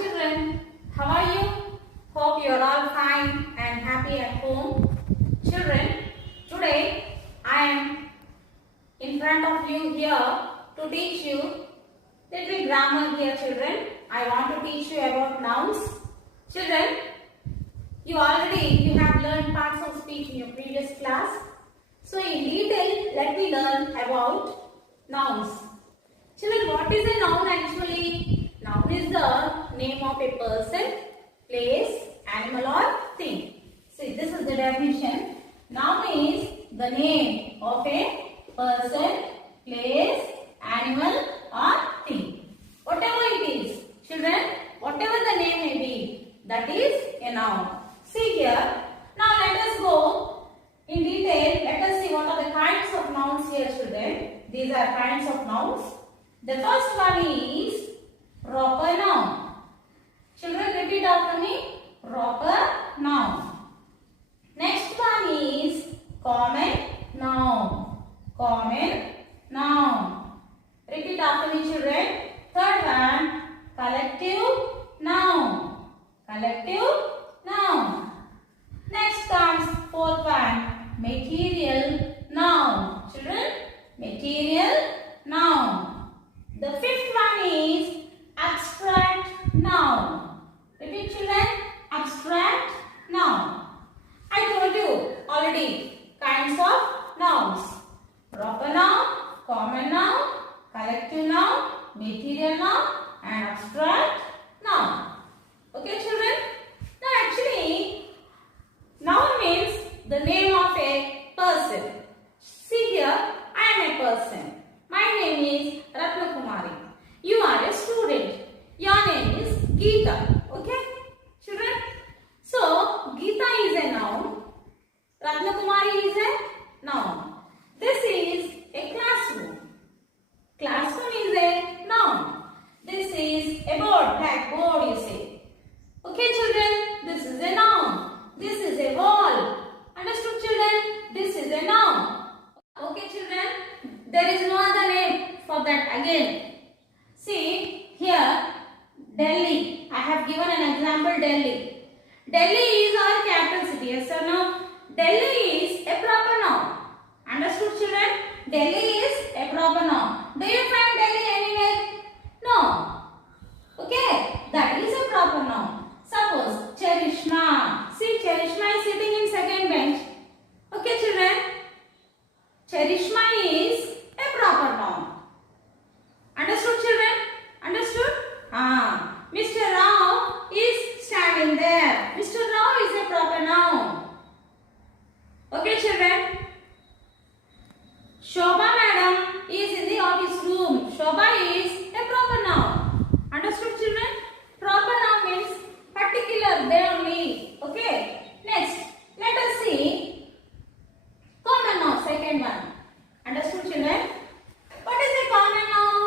children, how are you? Hope you are all fine and happy at home. Children, today I am in front of you here to teach you little grammar here, children. I want to teach you about nouns. Children, you have learned parts of speech in your previous class. So in detail, let me learn about nouns. Children, what is a noun actually? Noun is the name of a person, place, animal or thing. See, this is the definition. Noun is the name of a person, place, animal or thing. Whatever it is, children, whatever the name may be, that is a noun. See here. Now let us go in detail. Let us see what are the kinds of nouns here, children. These are kinds of nouns. The first one is proper noun. Children, repeat after me. Proper noun. Next one is common noun. Common noun. Repeat after me, children. Third one, collective noun. Collective noun. Next comes fourth one, material noun. Children, material noun. The fifth one is abstract noun. Repeat, children. Abstract noun. I told you already kinds of nouns. Proper noun, common noun, collective noun, material noun and abstract noun. Okay, children? Now actually, noun means the name of a person. See here, I am a person. My name is Ratnakumari. You are a student. Your name is Geeta. Okay, children? So, Geeta is a noun. Ratnakumari is a noun. This is a classroom. Classroom is a noun. This is a board, blackboard you say. Okay, children, this is a noun. This is a wall. Understood, children? This is a noun. Okay, children, there is no other name for that again. See, here, Delhi. I have given an example, Delhi. Delhi is our capital city, yes or no? Delhi is a proper noun. Understood, children? Delhi is a proper noun. Do you find Delhi anywhere? No. Okay, that is a proper noun. Suppose Charishma. See, Charishma is sitting in second bench. Okay, children? Charishma is a proper noun. Understood, children? Understood? Mr. Rao is standing there. Mr. Rao is a proper noun. Okay, children? Shobha madam is in the office room. Shobha is a proper noun. Understood, children? Proper noun means particular, they only. Okay. Next, let us see common noun, second one. Understood, children? What is a common noun?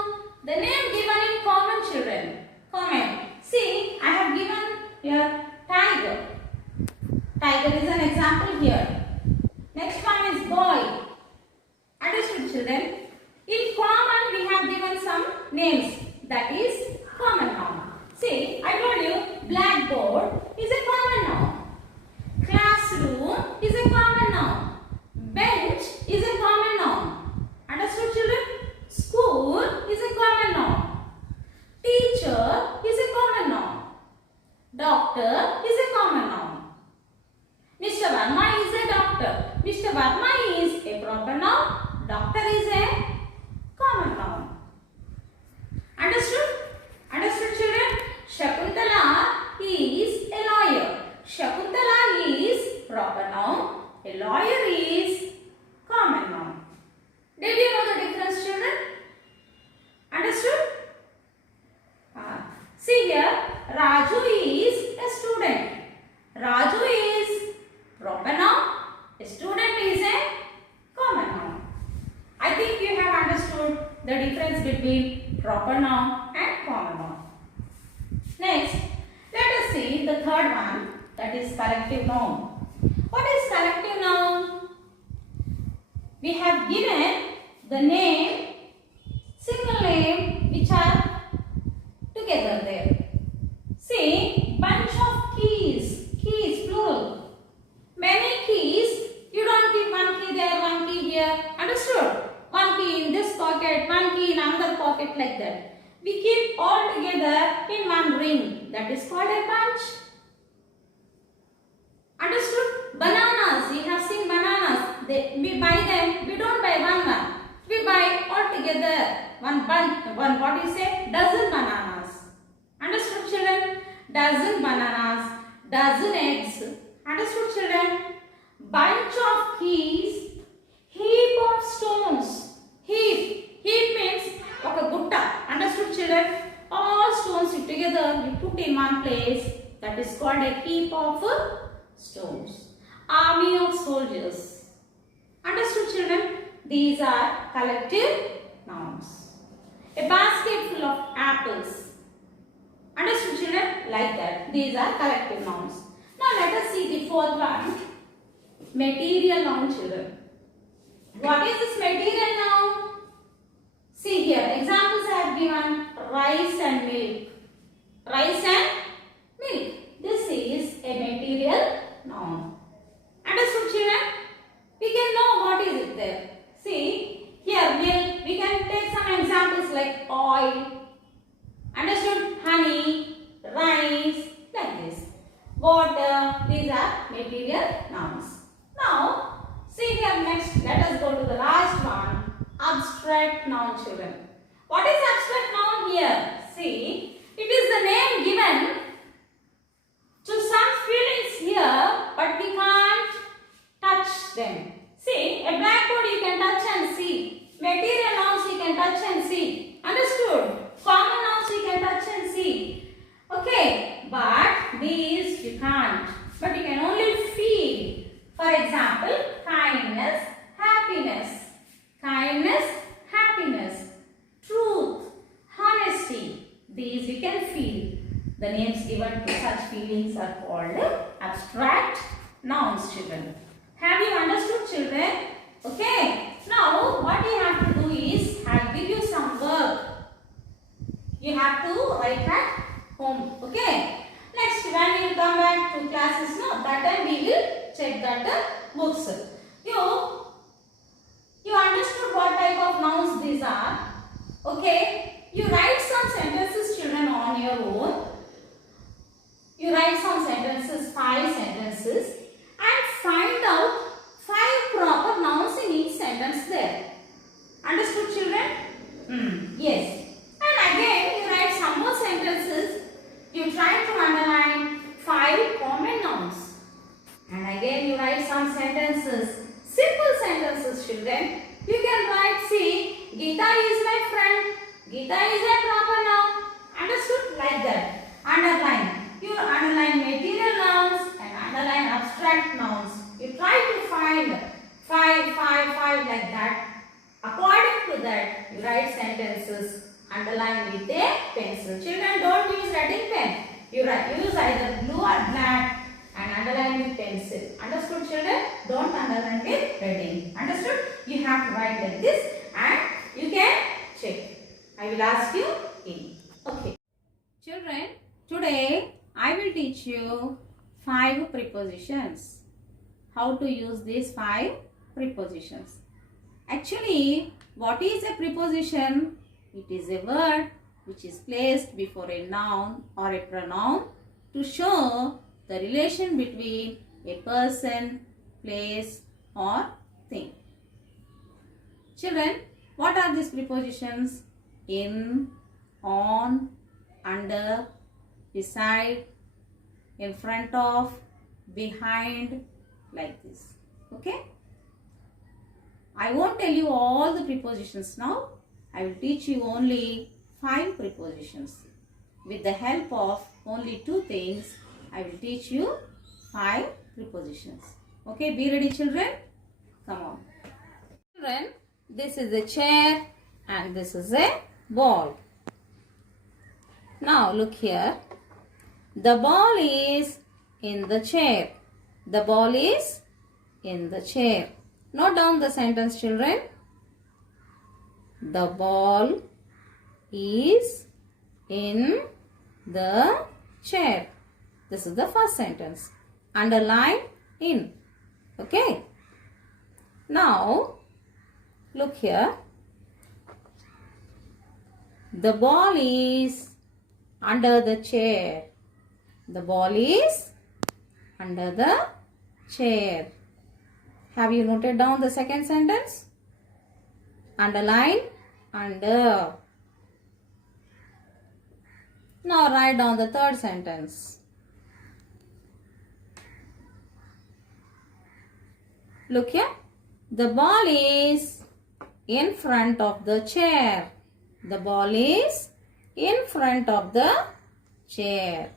The name given in common, children. Common. See, I have given here tiger. Tiger is an example here. Next one is boy. Understood, children? In common, we have given some names. That is common noun. See, I told you blackboard is a common noun. Classroom is a common noun. Bench is a common noun. Understood, children? School is a common noun. Teacher is a common noun. Doctor is a common noun. Mr. Verma is a doctor. Mr. Verma is a proper noun. Doctor is a common noun. Understood? Understood, children? Shakuntala is a lawyer. Shakuntala is proper noun. A lawyer is common noun. Did you know the difference, children? Understood? See here, Raju is a student. Raju is proper noun. A student is a common noun. I think you have understood the difference between proper noun and common noun. Next, let us see the third one, that is collective noun. What is collective noun? We have given the name, single name which are together there. it like that. We keep all together in one ring. That is called a bunch. Understood? Bananas. You have seen bananas. We buy them. We don't buy one. We buy all together. One bunch. What do you say? Dozen bananas. Understood, children? Dozen bananas. Dozen eggs. Understood, children? Bunch of keys. Heap of stones. Heap means like a gutta. Understood, children? All stones together you put in one place. That is called a heap of stones. Army of soldiers. Understood, children? These are collective nouns. A basket full of apples. Understood, children? Like that. These are collective nouns. Now let us see the fourth one. Material noun, children. What is this material noun? See here, examples I have given. Rice and milk. Rice and milk. This is a material noun. Understood, children? We can know what is it there. See, here milk. We can take some examples like oil. Understood? Honey, rice, like this. Water. These are material nouns. Now, see here next. Let us go to the last one. Abstract noun, children. What is abstract noun here? See, it is the name given to some feelings here, but we can't touch them. See, a blackboard you can touch and see. Material nouns you can touch and see. Understood? Common nouns you can touch and see. Okay, but these you can't. But you can only feel. For example, kindness, happiness. Kindness, happiness. Truth, honesty. These you can feel. The names given to such feelings are called abstract nouns, children. Have you understood, children? Okay. Now, what you have to do is, I'll give you some work. You have to write at home. Okay. Next, when you come back to classes, no, that time we will check that books. You understood what type of nouns these are. Okay. You write some sentences, children, on your own. You write some sentences, 5 sentences, and find out 5 proper nouns in each sentence there. Understood, children? Yes. And again, you write some more sentences. You try to underline 5 common nouns. And again, you write some sentences. Simple sentences, children. You can write, see, Geeta is my friend. Geeta is a proper noun. Understood? Like that. Underline. You underline material nouns and underline abstract nouns. You try to find 5 like that. According to that, you write sentences. Underline with a pencil. Children, don't use writing pen. You use either blue or black and underline with pencil. Understood, children? Don't underline with red ink. Understood? You have to write like this and you can check. I will ask you in. Okay. Children, today I will teach you 5 prepositions. How to use these 5 prepositions. Actually, what is a preposition? It is a word which is placed before a noun or a pronoun to show the relation between a person, place or thing. Children, what are these prepositions? In, on, under, beside, in front of, behind, like this. Okay? I won't tell you all the prepositions now. I will teach you only 5 prepositions. With the help of only 2 things, I will teach you 5 prepositions. Okay, be ready, children? Come on. Children, this is a chair and this is a ball. Now look here. The ball is in the chair. The ball is in the chair. Note down the sentence, children. The ball is in the chair. This is the first sentence. Underline in. Okay. Now, look here. The ball is under the chair. The ball is under the chair. Have you noted down the second sentence? Underline under. Now write down the third sentence. Look here. The ball is in front of the chair. The ball is in front of the chair.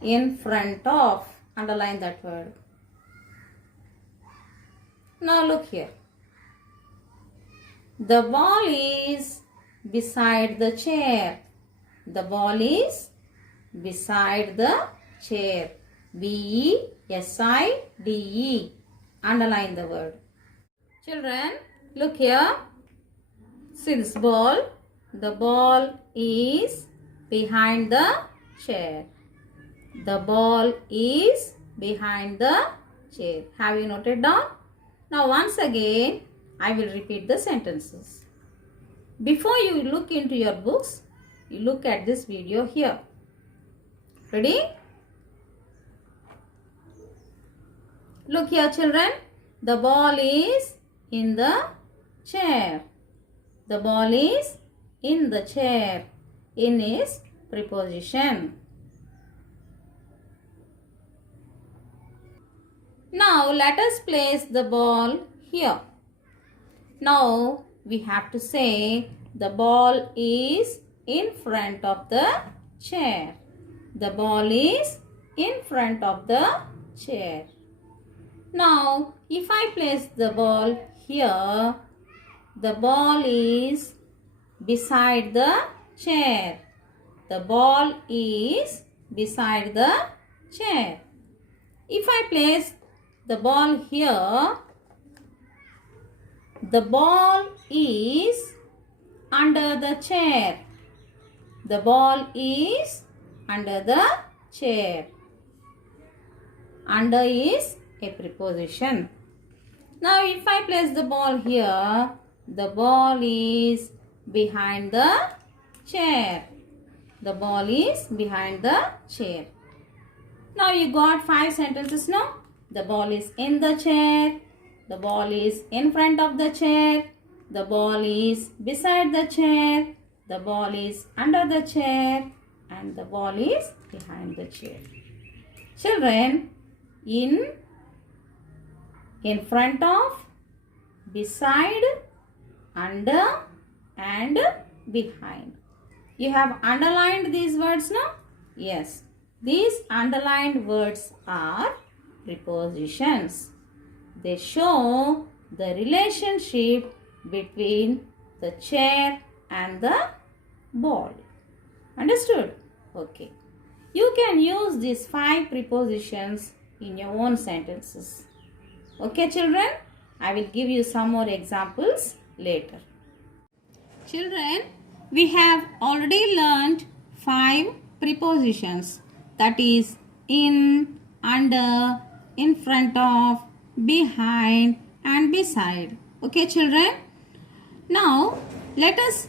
In front of. Underline that word. Now look here. The ball is beside the chair. The ball is beside the chair. B-E-S-I-D-E. Underline the word. Children, look here. See this ball. The ball is behind the chair. The ball is behind the chair. Have you noted down? Now once again, I will repeat the sentences. Before you look into your books, you look at this video here. Ready? Look here, children. The ball is in the chair. The ball is in the chair. In is preposition. Now let us place the ball here. Now we have to say the ball is in front of the chair. The ball is in front of the chair. Now if I place the ball here, the ball is beside the chair. The ball is beside the chair. If I place the ball here, the ball is under the chair. The ball is under the chair. Under is a preposition. Now if I place the ball here, the ball is behind the chair. The ball is behind the chair. Now you got 5 sentences now. The ball is in the chair. The ball is in front of the chair. The ball is beside the chair. The ball is under the chair. And the ball is behind the chair. Children, in front of, beside, under and behind. You have underlined these words now? Yes. These underlined words are prepositions. They show the relationship between the chair and the ball. Understood? Okay. You can use these 5 prepositions in your own sentences. Okay, children? I will give you some more examples later. Children, we have already learned 5 prepositions. That is in, under, in front of, behind and beside. Okay, children? Now, let us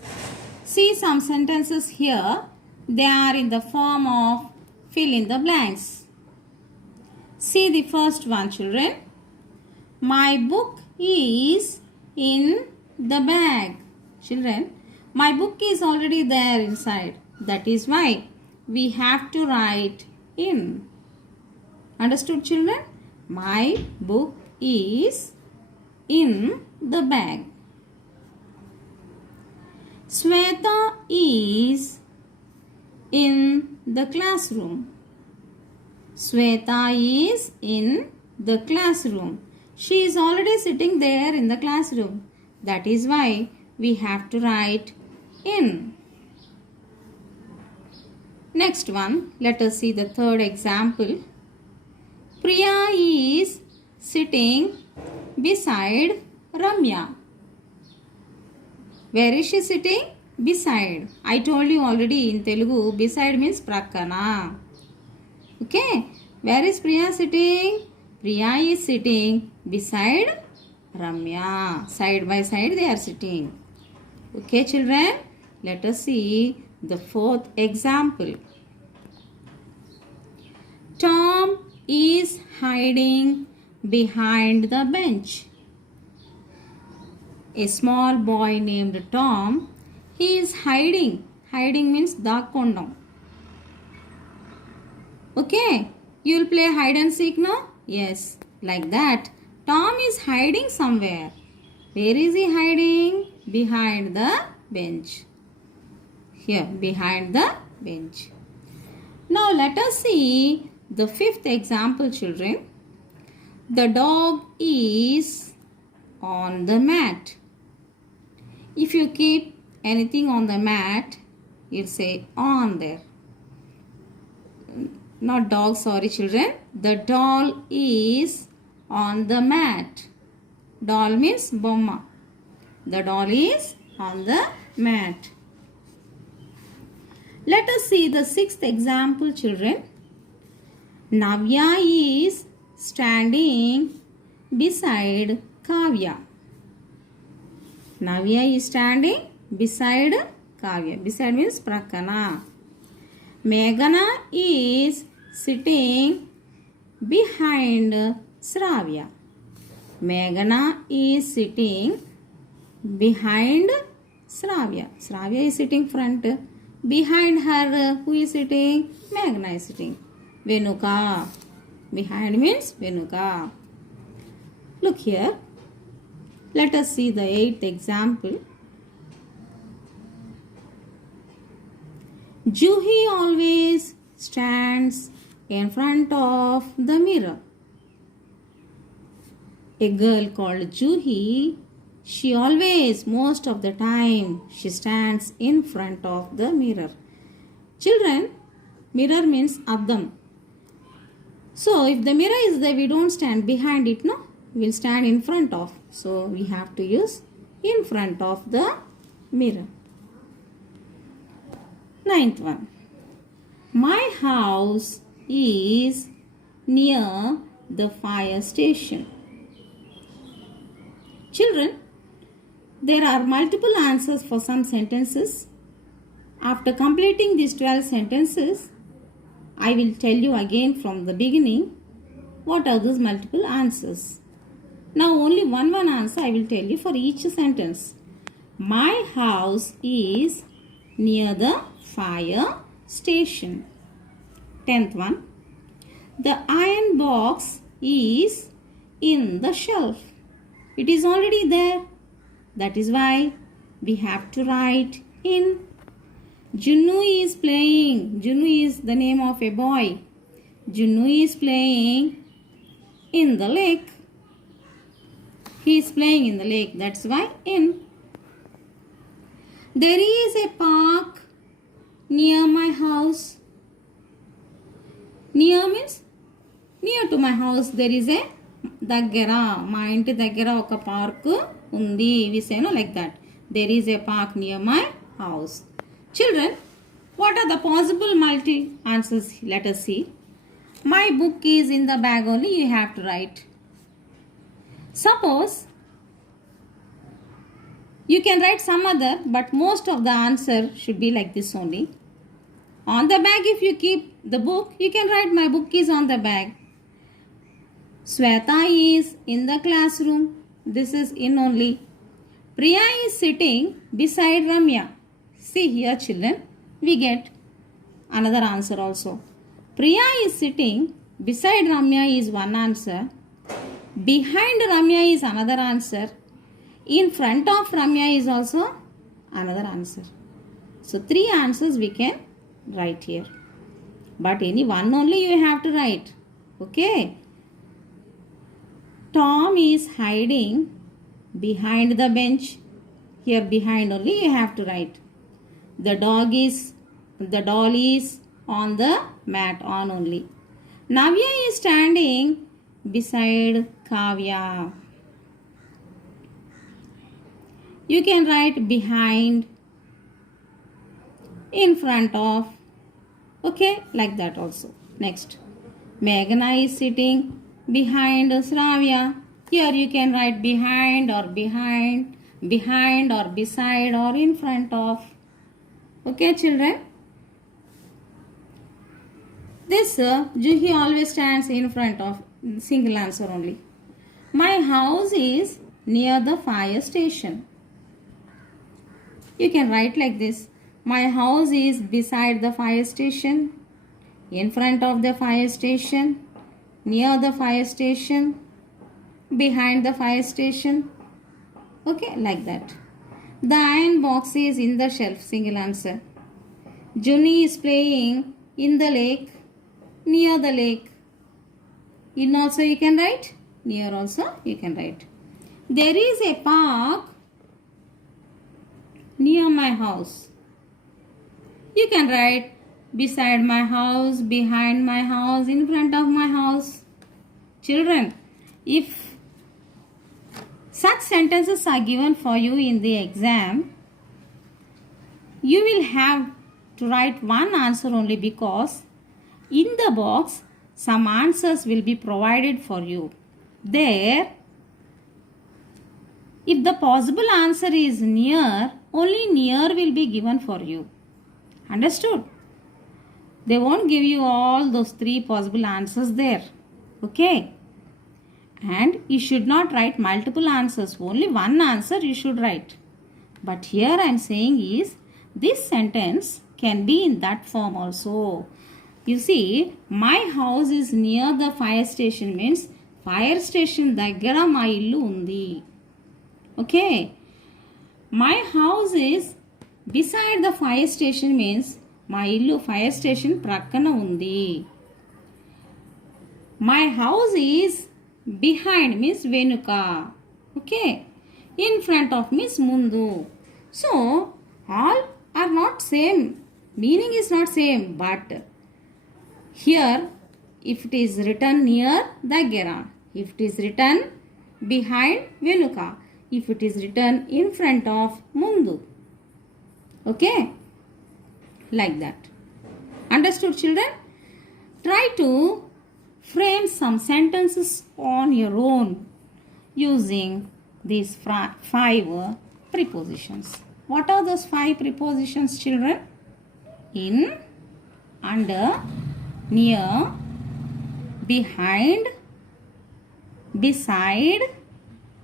see some sentences here. They are in the form of fill in the blanks. See the first one, children. My book is in the bag. Children, my book is already there inside. That is why we have to write in. Understood, children? My book is in the bag. Sweta is in the classroom. Sweta is in the classroom. She is already sitting there in the classroom. That is why we have to write in. Next one, let us see the third example. Priya is sitting beside Ramya. Where is she sitting? Beside. I told you already in Telugu, beside means prakkana. Okay. Where is Priya sitting? Priya is sitting beside Ramya. Side by side they are sitting. Okay, children. let us see the fourth example. Tom is hiding behind the bench. A small boy named Tom, he is hiding. Hiding means dakkondam. Okay, you will play hide and seek now? Yes, like that. Tom is hiding somewhere. Where is he hiding? Behind the bench. Here, behind the bench. Now let us see the fifth example, children. The dog is on the mat. If you keep anything on the mat, you'll say on there. Not dog, sorry children. The doll is on the mat. Doll means bomma. The doll is on the mat. Let us see the sixth example, children. Navya is standing beside Kavya. Navya is standing beside Kavya. Beside means prakana. Meghana is sitting behind Shravya. Meghana is sitting behind Shravya. Shravya is sitting front. Behind her, who is sitting? Meghana is sitting. Venuka. Behind means Venuka. Look here. Let us see the eighth example. Juhi always stands in front of the mirror. A girl called Juhi, she always, most of the time, she stands in front of the mirror. Children, mirror means addam. So, if the mirror is there, we don't stand behind it, no? We'll stand in front of. So, we have to use in front of the mirror. Ninth one. My house is near the fire station. Children, there are multiple answers for some sentences. After completing these 12 sentences, I will tell you again from the beginning what are those multiple answers. Now only one answer I will tell you for each sentence. My house is near the fire station. 10th one. The iron box is in the shelf. It is already there. That is why we have to write in. Junnu is playing. Junnu is the name of a boy. Junnu is playing in the lake. He is playing in the lake. That's why in. There is a park near my house. Near means near to my house. There is a daggara. మా ఇంటి దగ్గర ఒక park ఉంది. We say no like that. There is a park near my house. Children, what are the possible multi answers? Let us see. My book is in the bag only. You have to write. Suppose you can write some other, but most of the answer should be like this only. On the bag, if you keep the book, you can write my book is on the bag. Sweta is in the classroom. This is in only. Priya is sitting beside Ramya. See here, children, we get another answer also. Priya is sitting beside Ramya is one answer. Behind Ramya is another answer. In front of Ramya is also another answer. So 3 answers we can write here. But any one only you have to write. Okay. Tom is hiding behind the bench. Here behind only you have to write. The doll is on the mat on only. Navya is standing beside Kavya. You can write behind, in front of. Okay, like that also. Next. Meghana is sitting behind Shravya. Here you can write behind or beside or in front of. Okay, children. This Juhi always stands in front of single answer only. My house is near the fire station. You can write like this. My house is beside the fire station, in front of the fire station, near the fire station, behind the fire station. Okay, like that. The iron box is in the shelf. Single answer. Juni is playing in the lake, near the lake. In also you can write. Near also you can write. There is a park near my house. You can write beside my house, behind my house, in front of my house. Children, if such sentences are given for you in the exam, you will have to write one answer only, because in the box some answers will be provided for you. There, if the possible answer is near, only near will be given for you. Understood? They won't give you all those three possible answers there. Okay? And you should not write multiple answers. Only one answer you should write. But here I am saying is, this sentence can be in that form also. You see, my house is near the fire station means fire station daggara ma illu undi. Okay. My house is beside the fire station means ma illu fire station prakkana undi. My house is behind means venuka. Okay. In front of means mundu. So, all are not same. Meaning is not same, but here if it is written near daggara, if it is written behind venuka, if it is written in front of mundu. Okay? Like that. Understood, children? Try to frame some sentences on your own using these 5 prepositions. What are those 5 prepositions, children? In, under, near, behind, beside,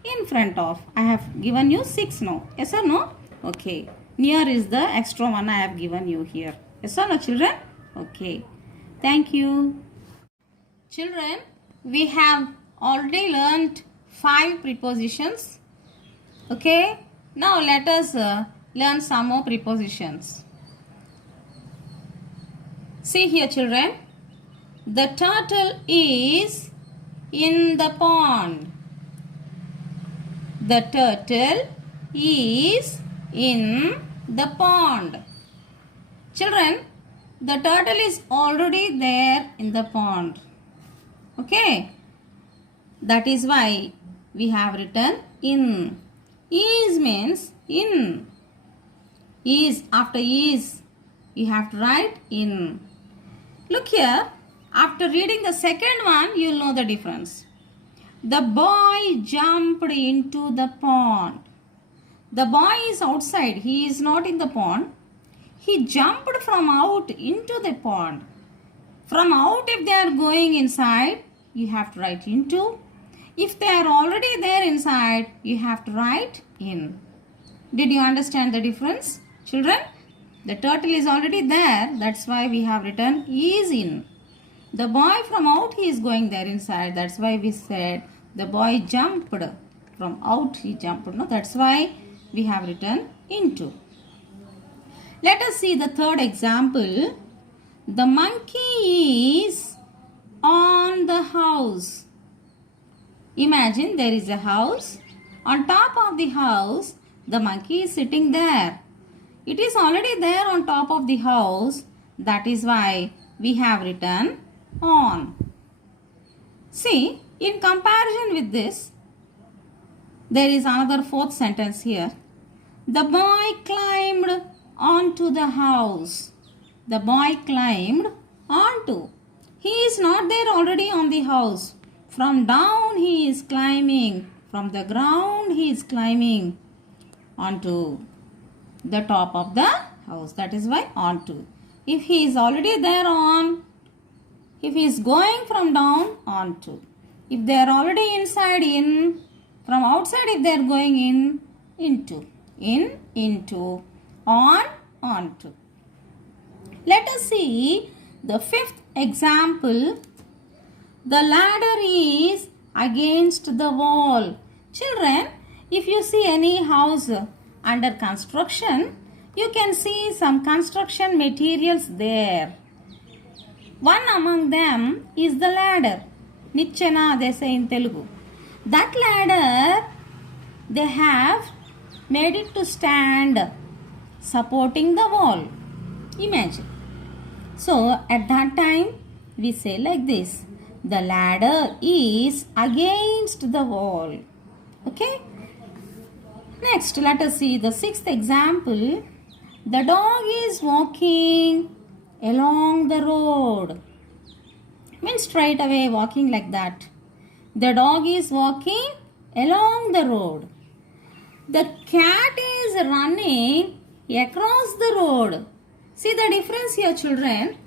in front of. I have given you 6 now. Yes or no? Okay. Near is the extra one I have given you here. Yes or no, children? Okay. Thank you. Children, we have already learnt 5 prepositions. Okay. Now let us learn some more prepositions. See here, children. The turtle is in the pond. The turtle is in the pond. Children, the turtle is already there in the pond. Okay. That is why we have written in. Is means in. Is, after is, you have to write in. Look here. After reading the second one, you will know the difference. The boy jumped into the pond. The boy is outside. He is not in the pond. He jumped from out into the pond. From out, if they are going inside, you have to write into. If they are already there inside, you have to write in. Did you understand the difference, children? The turtle is already there. That's why we have written is in. The boy from out, he is going there inside. That's why we said the boy jumped. From out he jumped. No? That's why we have written into. Let us see the third example. The monkey is on the house. Imagine there is a house. On top of the house, the monkey is sitting there. It is already there on top of the house. That is why we have written on. See, in comparison with this, there is another fourth sentence here. The boy climbed onto the house. The boy climbed onto. He is not there already on the house. From down he is climbing. From the ground he is climbing onto the top of the house. That is why onto. If he is already there on, if he is going from down, onto. If they are already inside, in. From outside, if they are going in, into. In, into. On, onto. Let us see the fifth example. The ladder is against the wall. Children, if you see any house under construction, you can see some construction materials there. One among them is the ladder. Nichena, they say in Telugu. That ladder, they have made it to stand, supporting the wall. Imagine. So, at that time, we say like this. The ladder is against the wall. Okay? Next, let us see the sixth example. The dog is walking along the road. Means straight away walking like that. The dog is walking along the road. The cat is running across the road. See the difference here, children.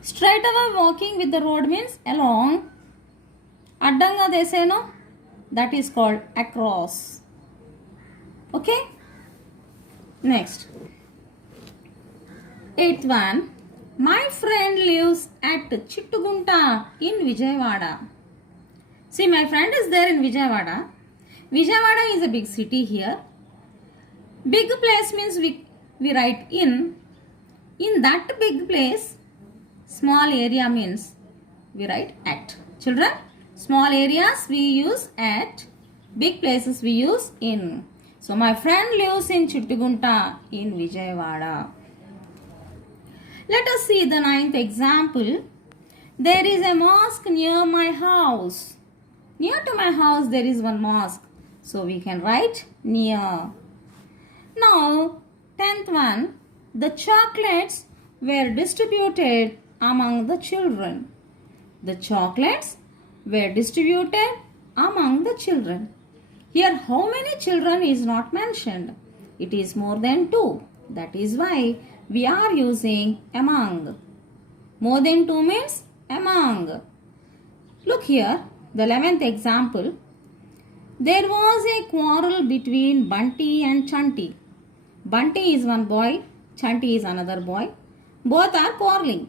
Straight away walking with the road means along. Addanga they say no. That is called across. Okay. Next. Eighth one. My friend lives at Chittugunta in Vijayawada. See, my friend is there in Vijayawada. Vijayawada is a big city here. Big place means we write in. In that big place, small area means we write at. Children, small areas we use at. Big places we use in. So, my friend lives in Chittugunta in Vijayawada. Let us see the ninth example. There is a mosque near my house. Near to my house there is one mosque. So, we can write near. Now, 10th one. The chocolates were distributed among the children. The chocolates were distributed among the children. Here, how many children is not mentioned. It is more than 2. That is why we are using among. More than 2 means among. Look here, the 11th example. There was a quarrel between Bunty and Chanti. Bunty is one boy, Chanti is another boy. Both are quarreling.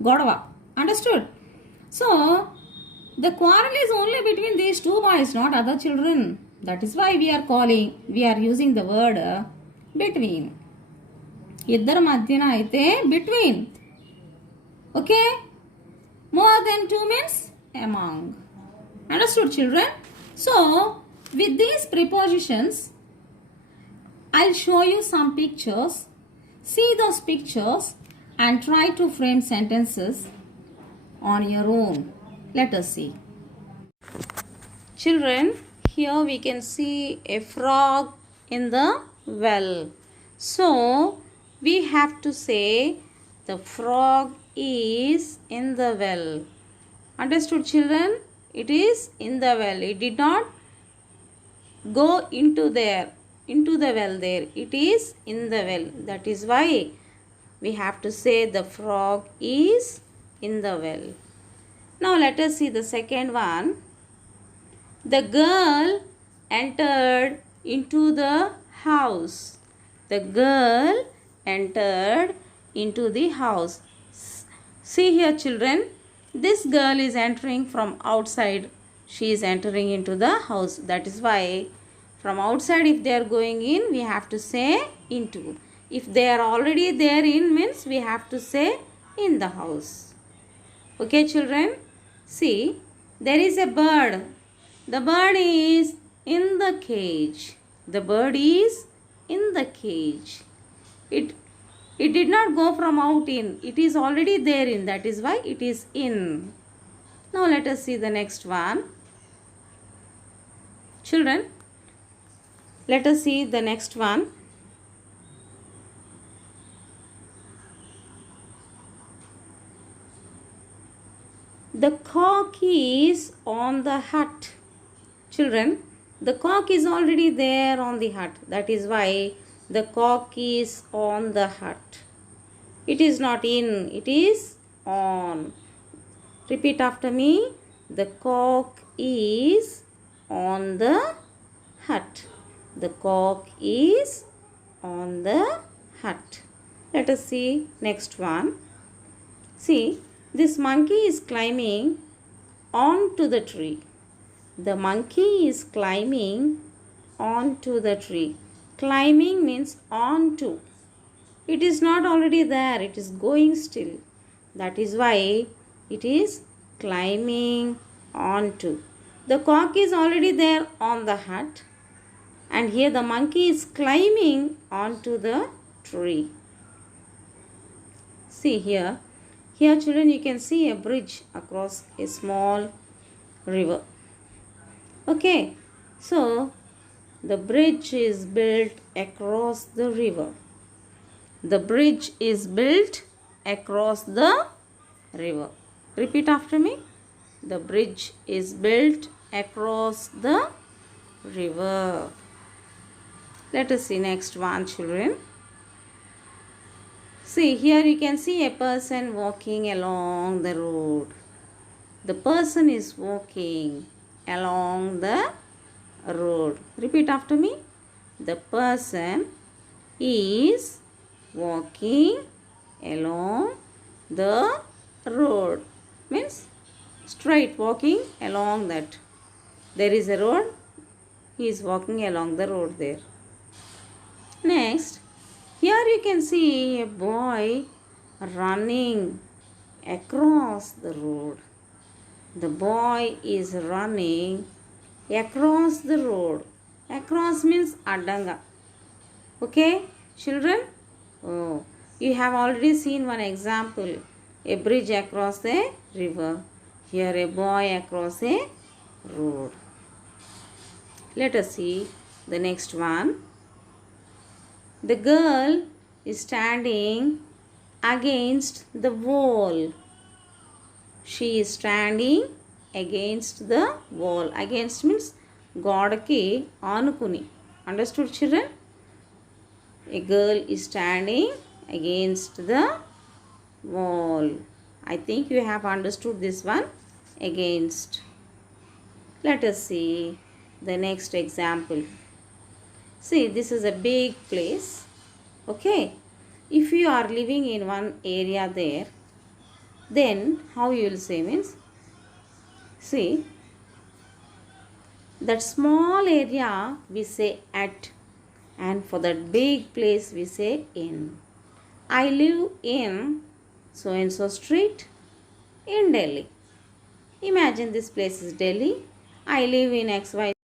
Godava. Understood? So, the quarrel is only between these two boys, not other children. That is why we are using the word between. ఇద్దరు మధ్యన అయితే between. Okay? More than 2 means among. Understood, children? So, with these prepositions, I'll show you some pictures. See those pictures and try to frame sentences on your own. Let us see. Children, here we can see a frog in the well. So, we have to say the frog is in the well. Understood, children? It is in the well. It did not go into the well there. It is in the well. That is why we have to say the frog is in the well. Now let us see the second one. The girl entered into the house. The girl entered into the house. See here, children. This girl is entering from outside. She is entering into the house. That is why from outside if they are going in, we have to say into. If they are already there in means we have to say in the house. Okay, children? See, there is a bird. The bird is in the cage. The bird is in the cage. It did not go from out in. It is already there in. That is why it is in. Now let us see the next one. Children, let us see the next one. The cock is on the hut. Children, the cock is already there on the hut. That is why The cock is on the hut. It is not in, it is on. Repeat after me. The cock is on the hut. The cock is on the hut. Let us see next one. See, this monkey is climbing onto the tree. The monkey is climbing onto the tree. Climbing means onto. It is not already there, it is going still. That is why it is climbing onto. The cock is already there on the hut, and here the monkey is climbing onto the tree. See here. Here children, you can see a bridge across a small river. Okay. So the bridge is built across the river. The bridge is built across the river. Repeat after me. The bridge is built across the river. Let us see next one, children. See, here you can see a person walking along the road. The person is walking along the road. Repeat after me. The person is walking along the road. Means straight, walking along that. There is a road. He is walking along the road there. Next, here you can see a boy running across the road. The boy is running across the road. Across means adanga. Okay, children? Oh, you have already seen one example. A bridge across a river. Here a boy across a road. Let us see the next one. The girl is standing against the wall. She is standing against the wall. Against means godaki anukuni. Understood, children? A girl is standing against the wall. I think you have understood this one. Against. Let us see the next example. See, this is a big place. Okay. If you are living in one area there, then how you will say means, see, that small area we say at, and for that big place we say in. I live in so and so street in Delhi. Imagine this place is Delhi. I live in XY